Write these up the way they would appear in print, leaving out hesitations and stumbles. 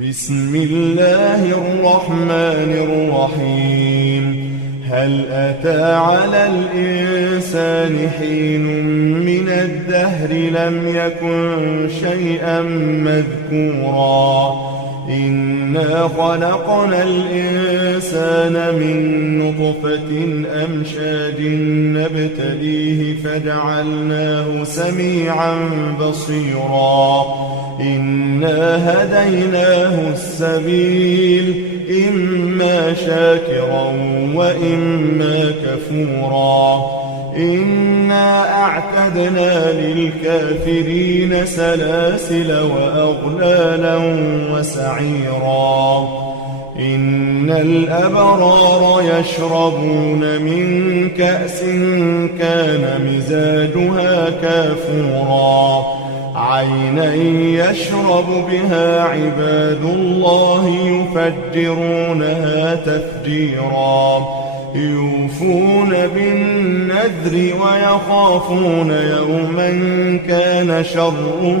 بسم الله الرحمن الرحيم. هل أتى على الإنسان حين من الدهر لم يكن شيئا مذكورا إنا خلقنا الإنسان من نطفة أمشاج نبتليه فجعلناه سميعا بصيرا إنا هديناه السبيل إما شاكرا وإما كفورا إنا أعتدنا للكافرين سلاسل وأغلالا وسعيرا إن الأبرار يشربون من كأس كان مزاجها كافورا عينا يشرب بها عباد الله يفجرونها تفجيرا يوفون بالنذر ويخافون يوما كان شره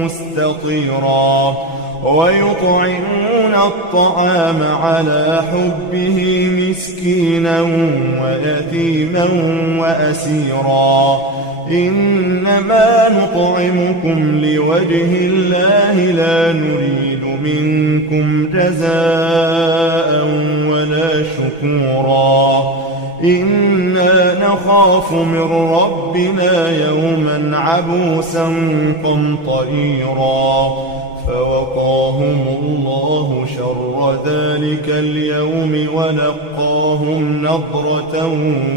مستطيرا ويطعمون الطعام على حبه مسكينا ويتيما وأسيرا إنما نطعمكم لوجه الله لا نريد منكم جزاء ولا شكورا إنا نخاف من ربنا يوما عبوسا قمطريرا فوقاهم الله شر ذلك اليوم ولقاهم نضرة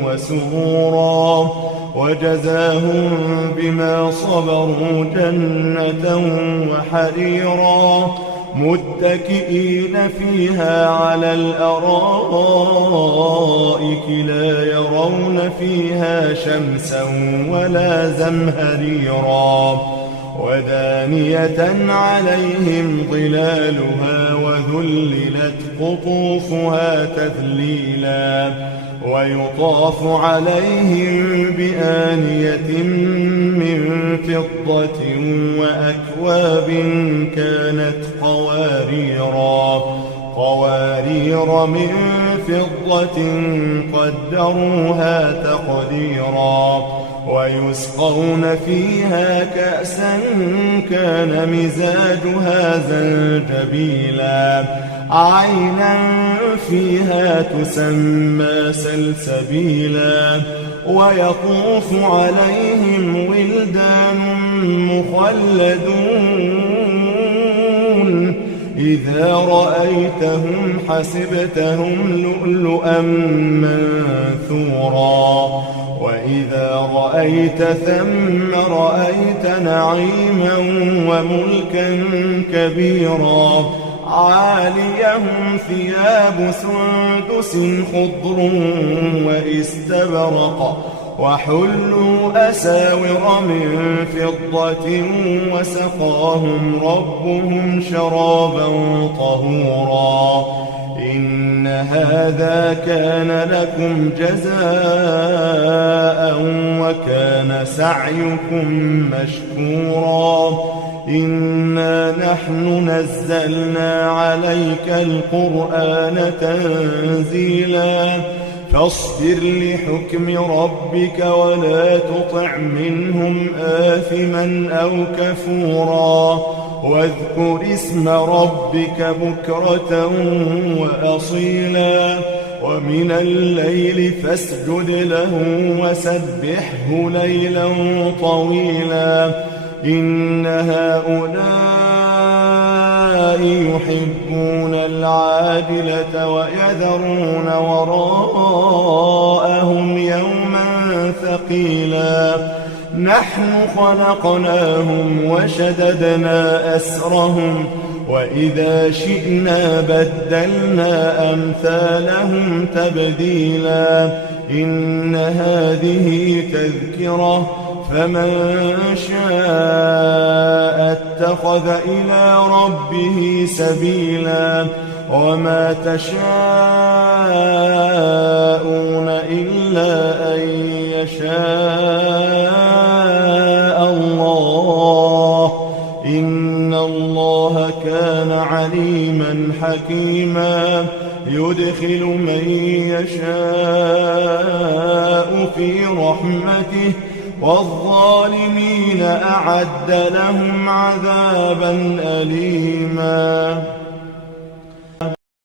وسرورا وجزاهم بما صبروا جنة وحريرا متكئين فيها على الأرائك لا يرون فيها شمسا ولا زمهريرا ودانية عليهم ظلالها وذللت قطوفها تذليلا ويطاف عليهم بآنية من فضة وأكواب كانت قوارير من فضة قدروها تقديرا ويسقون فيها كأسا كان مزاجها زنجبيلا عينا فيها تسمى سلسبيلا ويطوف عليهم ولدان مخلدون إذا رأيتهم حسبتهم لؤلؤا منثورا وإذا رأيت ثم رأيت نعيما وملكا كبيرا عاليهم ثياب سندس خضر واستبرق وحلوا أساور من فضة وسقاهم ربهم شرابا طهورا إن هذا كان لكم جزاء وكان سعيكم مشكورا إنا نحن نزلنا عليك القرآن تنزيلا فاصبر لحكم ربك ولا تطع منهم آثما أو كفورا واذكر اسم ربك بكرة وأصيلا ومن الليل فاسجد له وسبحه ليلا طويلا إن هؤلاء يحبون العاجلة ويذرون وراءهم يوما ثقيلا نحن خلقناهم وشددنا أسرهم وإذا شئنا بدلنا أمثالهم تبديلا إن هذه تذكرة فمن شاء اتخذ إلى ربه سبيلا وما تشاءون إلا أن يشاء الله إن الله كان عليما حكيما يدخل من يشاء في رحمته والظالمين أعد لهم عذابا أليما.